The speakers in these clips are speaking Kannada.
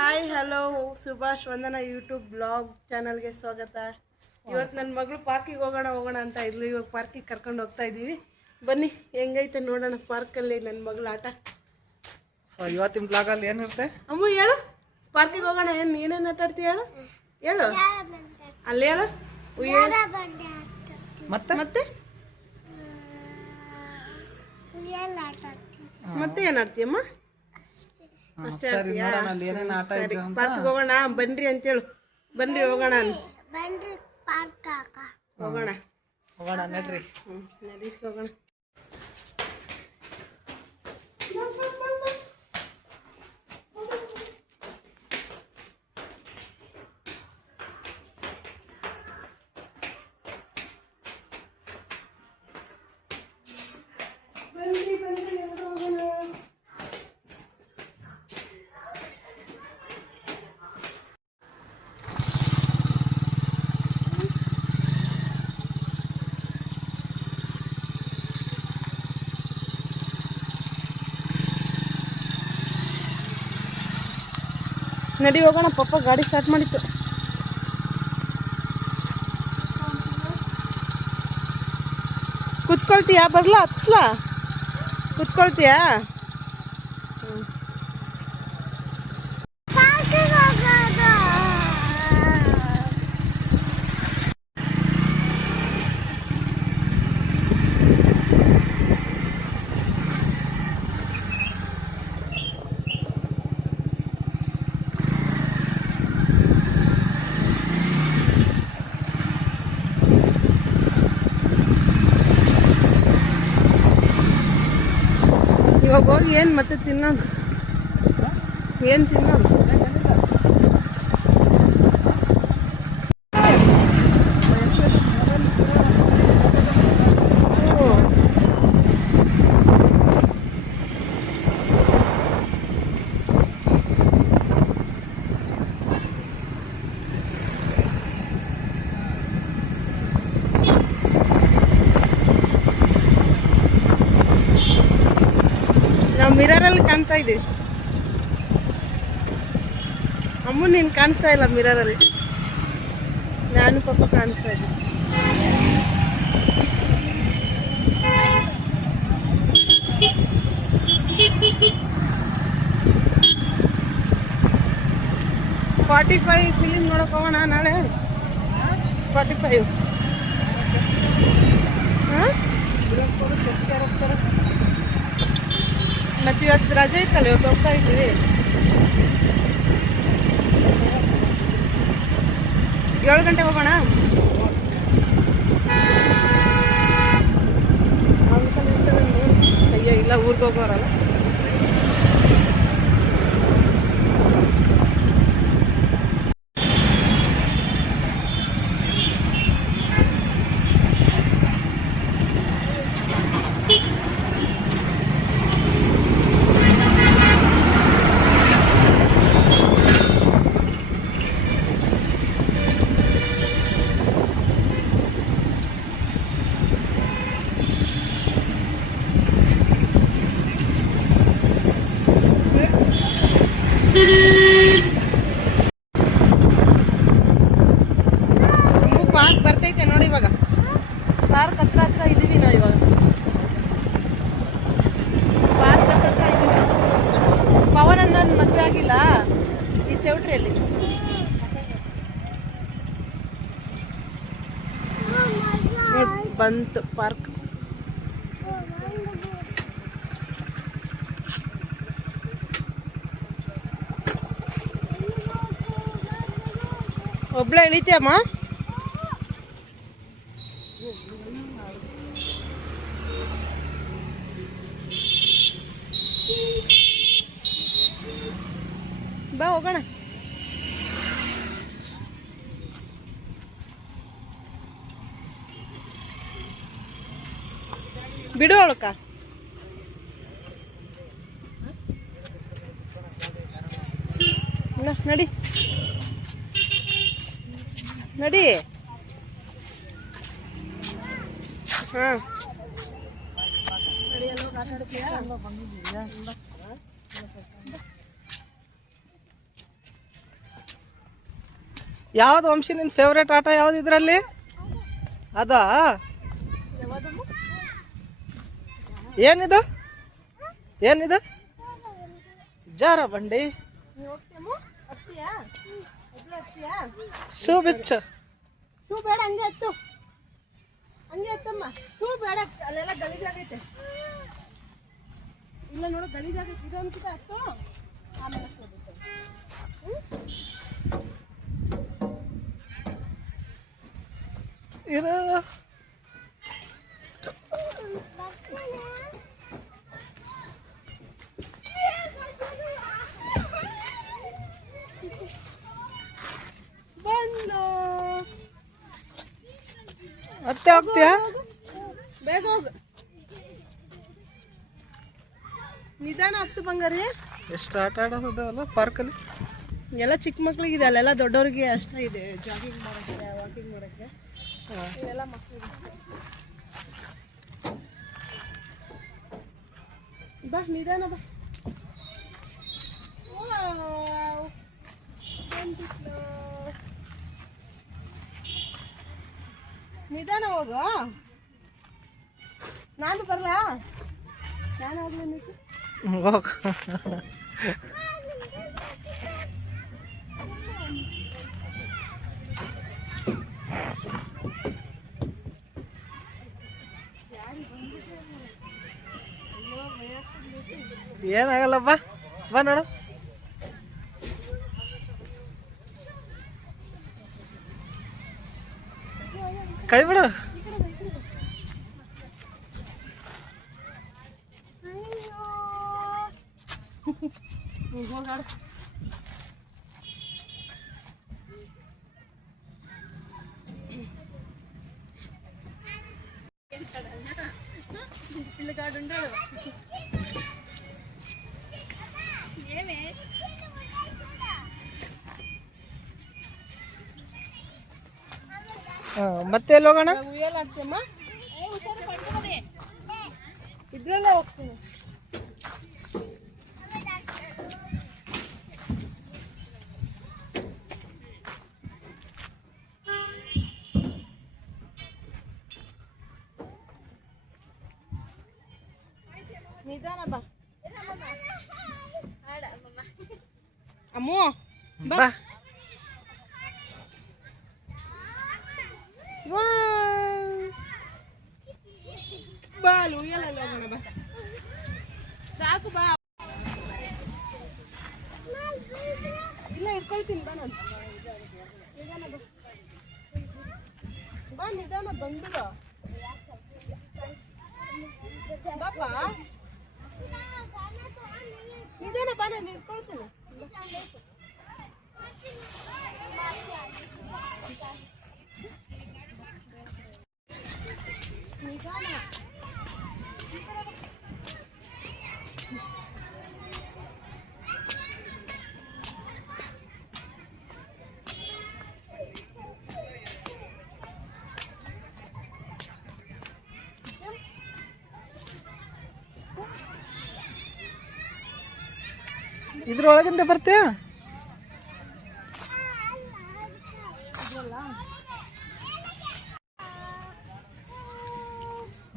Hi hello Subhash Vandana YouTube blog ಚಾನಲ್ಗೆ ಸ್ವಾಗತ. ಇವತ್ತು ನನ್ನ ಮಗಳು ಪಾರ್ಕಿಗೆ ಹೋಗೋಣ ಹೋಗೋಣ ಅಂತ ಇದ್ಲು. ಇವಾಗ ಪಾರ್ಕಿಗೆ ಕರ್ಕೊಂಡು ಹೋಗ್ತಾ ಇದ್ದೀವಿ. ಬನ್ನಿ ಹೆಂಗೈತೆ ನೋಡೋಣ ಪಾರ್ಕಲ್ಲಿ ನನ್ನ ಮಗಳ ಆಟ. ಸೊ ಇವತ್ತಿನ ಬ್ಲಾಗಲ್ಲಿ ಏನಿರುತ್ತೆ ಅಮ್ಮ ಹೇಳು. ಪಾರ್ಕಿಗೆ ಹೋಗೋಣ ಏನು ನೀನೇನು ಆಟ ಆಡ್ತೀಯ ಹೇಳು? ಹೇಳು. ಅಲ್ಲಿ ಹೇಳು. ಉಯ್ಯ- ಮತ್ತೆ? ಮತ್ತೆ? ಮತ್ತೆ ಏನು ಆಡ್ತೀಯಮ್ಮ? ಹಾ, ಅಷ್ಟೇ ಸರಿ ಆಡ್ತೀಯಾ ನೋಡೋಣ ಅಲ್ಲಿ ಏನೇನು ಆಟ ಇದೆ ಅಂತ. ಹೋಗೋಣ ಬನ್ರಿ ಅಂತೇಳು. ಬನ್ರಿ ಹೋಗೋಣ. ಹೋಗೋಣ. ಹೋಗೋಣ ನಡ್ರಿ. ಹ್ಞೂ ಹೋಗೋಣ ಬನ್ರಿ ಬನ್ರಿ ಎಲ್ರು ಹೋಗೋಣ ನಡಿ ಹೋಗೋಣ ಪಪ್ಪ ಗಾಡಿ ಸ್ಟಾರ್ಟ್ ಮಾಡಿತ್ತು. ಕುತ್ಕೊಳ್ತೀಯಾ? ಬರ್ಲಾ ಹತ್ಸ್ಲಾ? ಕುತ್ಕೊಳ್ತೀಯಾ. ಇವಾಗ ಹೋಗಿ ಏನು ಮತ್ತೆ ತಿನ್ನೋದು? ಏನು ತಿನ್ನೋದು ಓ. ನಾವು ಮಿರರಲ್ಲಿ ಕಾಣ್ತಾ ಇದ್ದೀವಿ ಅಮ್ಮ, ನೀನು ಕಾಣಿಸ್ತಾ ಇಲ್ಲ ಮಿರರಲ್ಲಿ ನಾನು ಪಾಪ ಕಾಣಿಸ್ತಾ ಇದ್ದೀನಿ ಫಾರ್ಟಿ ಫೈವ್ ಫಿಲಿಮ್ ನೋಡಕ್ ನಾಳೆ? ಫಾರ್ಟಿ ಫೈವ್ ಹಾಂ ಮತ್ತೆ ಇವತ್ತು ರಜೆ ಇತ್ತಲ್ಲ ಇವತ್ತು ಹೋಗ್ತಾ ಇದ್ದೀವಿ ಏಳು ಗಂಟೆ ಹೋಗೋಣ ಅಯ್ಯೋ ಇಲ್ಲ ಊರಿಗೆ ಹೋಗೋರಲ್ಲ ಬರ್ತೈತೆ ನೋಡಿ ಇವಾಗ. ಪಾರ್ಕ್ ಹತ್ರ ಹತ್ರ ಇದೀವಿ ನಾವು ಇವಾಗ. ಪಾರ್ಕ್ ಹತ್ರ ಹತ್ರ ಇದೀವಿ. ಪವನ್ ನನ್ನ ಮದುವೆ ಆಗಿಲ್ಲ ಈ ಚೌಟ್ರಿಯಲ್ಲಿ. ಬಂತು ಪಾರ್ಕ್. ಒಬ್ಳೆ ಇಳಿತೀಯಮ್ಮ ಬಾ ಹೋಗೋಣ. ಬಿಡು ಅವಳಕ್ಕ. ನಡಿ. ನಡಿ. ಹಾಂ. ಯಾವ್ದು ವಂಶಿ ನಿನ್ ಫೇವ್ರೇಟ್ ಆಟ ಯಾವ್ದು ಇದ್ರಲ್ಲಿ? ಅದಾ? ಏನಿದು? ಏನಿದು? ಜಾರ ಬಂಡಿ ಶೂ ಬಿಚ್ಚು. ಶೂ ಬೇಡ, ಹಂಗೆ ಬೇಡ, ಅಲ್ಲೆಲ್ಲ ಗಲೀಜಾಗೈತೆ ಇಲ್ಲ ನೋಡು ಗಲೀಜಾಗೈತೆ ಇದೊಂದು ಕಿತ ಹತ್ತು ಆಮೇಲೆ ಬಂದು. ಮತ್ತೆ ಹೋಗ್ತೀಯಾ? ಬೇಗ ಹೋಗು. ನಿಧಾನ ಬಂಗಾರಿ. ಎಷ್ಟು ಆಟ ಆಡೋದಲ್ಲ ಪಾರ್ಕಲ್ಲಿ ಎಲ್ಲ ಚಿಕ್ಕ ಮಕ್ಳಿಗೆ ಇದೆ, ಅಲ್ಲೆಲ್ಲ ದೊಡ್ಡವ್ರಿಗೆ ಅಷ್ಟೇ ಇದೆ. ಜಾಗಿಂಗ್ ಮಾಡೋಕ್ಕೆ ವಾಕಿಂಗ್ ಮಾಡೋಕ್ಕೆ. ಎಲ್ಲ ಮಕ್ಕಳಿಗೆ ಬಾ, ನಿಧಾನ ಬಾ. ನಿಧಾನ ಹೋಗು ನಾನು ಬರಲಾ? ನಾನು ಹೋಗ್ಲಿ ಹೋಗ್. ಏನಾಗಲ್ಲ ಬಾ ಬಾ ನೋಡು. ಕೈ ಬಿಡು. ಹೋಗಾಡು పిల్లగాడుండాడు ఏమే ಹಾ, ಮತ್ತೆ ಎಲ್ಲಿ ಹೋಗೋಣ ఉయ్యాలంటమ్మా ఇద్దరలో ಹೋಗ್ತೀನಿ ನಿಧಾನ ಬಾ ಅಮ್ಮು ಬಾ ಬಾಲು ಉಯ್ಯಾಲೆಲ್ಲ ಹೋಗೋಣ ಬಾ ಸಾಕು ಬಾ ಇಲ್ಲ ಇಟ್ಕೊಳ್ತೀನಿ ಬಾ ನಾನು ನಿಧಾನ ಬಾ ಬಾ ನಿಧಾನ ಬಂದ್ಬಿಡು ಬಾಪ ಇದ್ರೊಳಗಿಂದ ಬರ್ತೀಯಾ?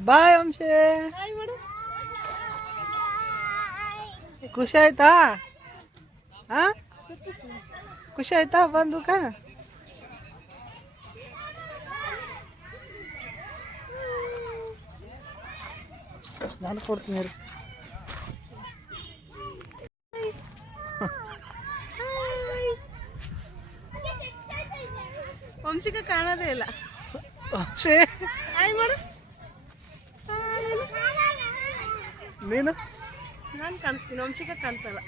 ಬಾಯ್ ವಂಶಿ. ಖುಷಿ ಆಯ್ತಾ? ಹಾ ಖುಷಿ ಆಯ್ತಾ? ಬಂದುಕ ನಾನು ಕೊಡ್ತೀನಿ ಇರು. ವಂಶಿಕ ಕಾಣೋದೇ ಇಲ್ಲ. ವಂಶಿ ಹಾಯ್ ಮಾಡು. ನೀನು? ನಾನು ಕಾಣಿಸ್ತೀನಿ ವಂಶಿಕ ಕಾಣ್ತಲ್ಲ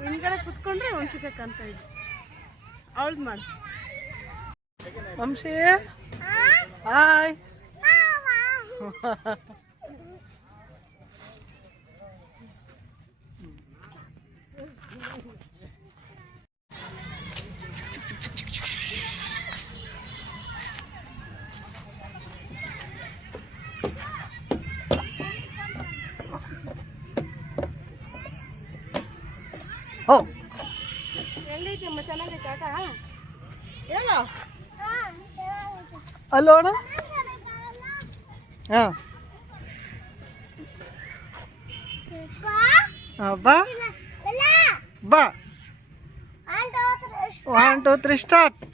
ಹಿಂದ್ಗಡೆ ಕುತ್ಕೊಂಡ್ರೆ ವಂಶಿಕ ಕಾಣ್ತಾ ಇದ್ದೆ ಅವಳ್ದು ಮಾಡು. ವಂಶಿ? ಹಾಯ್. ಅಲ್ಲೋಣ ಹಾಂ ಬಾ ಬಾ ಒನ್ ಟೂ ತ್ರೀ ಸ್ಟಾರ್ಟ್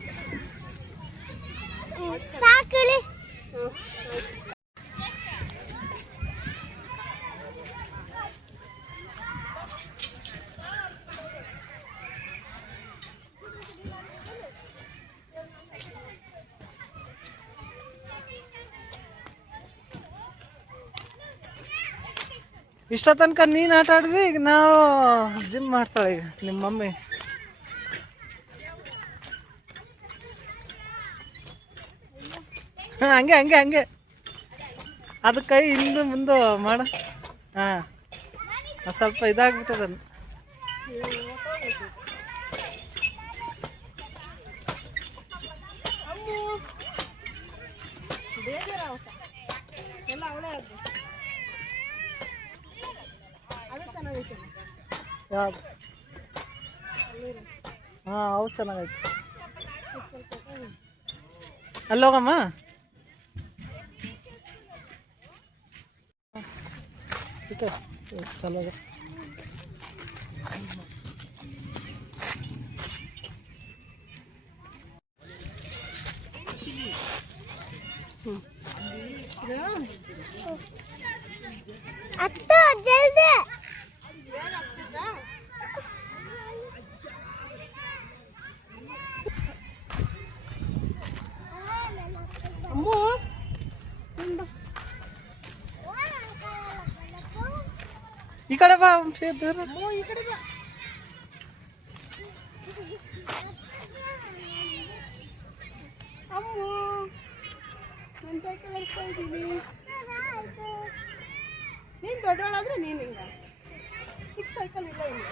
ಇಷ್ಟ ತನಕ ನೀನು ಆಟ ಆಡಿದ್ರಿ ಈಗ ನಾವು ಜಿಮ್ ಮಾಡ್ತಾಳೆ ಈಗ ನಿಮ್ಮ ಮಮ್ಮಿ. ಹಾಂ, ಹಂಗೆ ಹಂಗೆ ಹಂಗೆ. ಅದು ಕೈ ಹಿಂದೆ ಮುಂದೆ ಮಾಡ. ಹಾಂ ಸ್ವಲ್ಪ ಇದಾಗ್ಬಿಟ್ಟದ ಯಾವ್ದು ಹಾಂ ಅವು ಚೆನ್ನಾಗೈತೆ ಅಲ್ಲೋಗಮ್ಮ ಚಲೋ ಹ್ಞೂ ಅತ್ತ ಜಲ್ದಿ ಕಡೆ ಬಾ ವಂಶಿ, ಈ ಕಡೆ ಬಾ. ಅಮ್ಮು ನಾನು ದೊಡ್ಡವಳಾದ್ರೆ ನೀನು ಹಿಂಗ. ಚಿಕ್ಕ ಸೈಕಲ್ ಇಲ್ಲ ಇಲ್ಲ.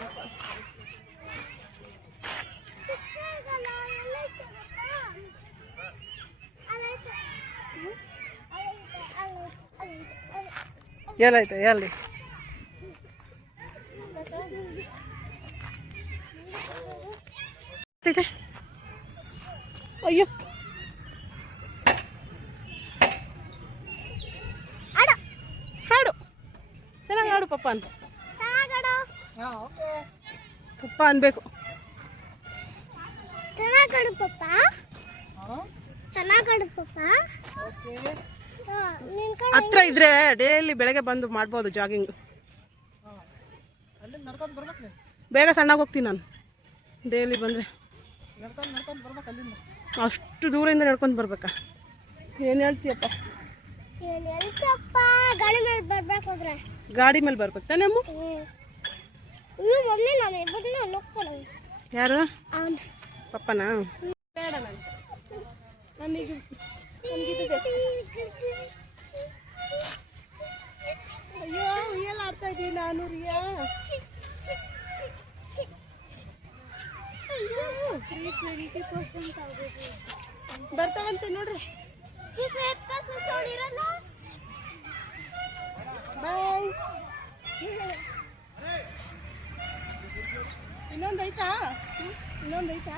ಎಲ್ಲೈತೆ ಎಲ್ಲಿ ಇದೆ ಅಯ್ಯೋ. ಹಾಡು. ಚೆನ್ನಾಗಿ ಹಾಡು ಪಪ್ಪ ಅಂತ. ಪಪ್ಪ ಅನ್ಬೇಕು. ಚೆನ್ನಾಗಾಡು ಪಪ್ಪ. ಚೆನ್ನಾಗಾಡು ಪಪ್ಪ. ಹಾ, ನಿನ್ ಕೈ ಹತ್ರ ಇದ್ರೆ ಡೈಲಿ ಬೆಳಗ್ಗೆ ಬಂದು ಮಾಡ್ಬೋದು ಜಾಗಿಂಗ್. ಬೇಗ ಸಣ್ಣಗೆ ಹೋಗ್ತೀನಿ ನಾನು. ಡೈಲಿ ಬಂದರೆ. ಅಷ್ಟು ದೂರದಿಂದ ನಡ್ಕೊಂಡು ಬರ್ಬೇಕಾ? ಏನು ಹೇಳ್ತೀಯಪ್ಪ? ಗಾಡಿ ಮೇಲೆ ಬರ್ಬೇಕಾದ್ರೆ ಗಾಡಿ ಮೇಲೆ ಬರ್ಬೇಕು ತಾನೆ ಅಮ್ಮ? ಯಾರು? ಪಪ್ಪನಾ? ಬೇಡ ನನಗೆ ಅಯ್ಯೋ ಉಯ್ಯಲ್ಲ ಆಡ್ತಾ ಇದ್ದೀನಿ ನಾನು ರಿಯಾ? ಬರ್ತಾವಂತೆ ನೋಡ್ರಿ. ಬಾಯ್ ಇನ್ನೊಂದು ಐತಾ? ಇನ್ನೊಂದು ಐತಾ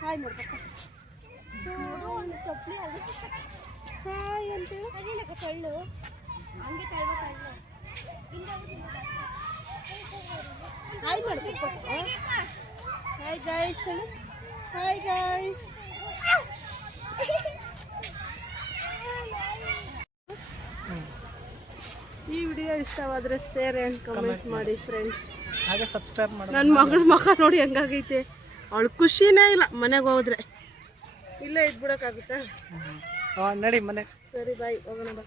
ಹಾಯ್ ನೋಡ್ಬೇಕು ಚಪ್ಪಲಿ ಹಾಯ್ ಅಂತೇಳಿ ಅದೇನಕ್ಕ ಕಳ್ಳು ಹಂಗೆ ಕಳ್ಳು ಕಳ್ಳು ಹಾಯ್ ಮಾಡ್ಬೇಕು ಹಾಯ್ ಗಾಯ್ಸ್ ಹಾಯ್ ಗಾಯ್ಸ್ ಈ ವಿಡಿಯೋ ಇಷ್ಟವಾದ್ರೆ ಶೇರ್ ಆ್ಯಂಡ್ ಕಮೆಂಟ್ ಮಾಡಿ ಫ್ರೆಂಡ್ಸ್ ಹಾಗೆ ಸಬ್ಸ್ಕ್ರೈಬ್ ನನ್ನ ಮಗಳ ಮಗ ನೋಡಿ ಹೆಂಗಾಗೈತೆ ಅವಳು ಖುಷಿನೇ ಇಲ್ಲ ಮನೆಗೆ ಹೋದ್ರೆ ಇಲ್ಲೇ ಇದ್ಬಿಡೋಕ್ಕಾಗುತ್ತಾ ಹಾಂ ನಡಿ ಮನೆ ಸರಿ ಬಾಯ್ ಹೋಗೋಣ ಬಾ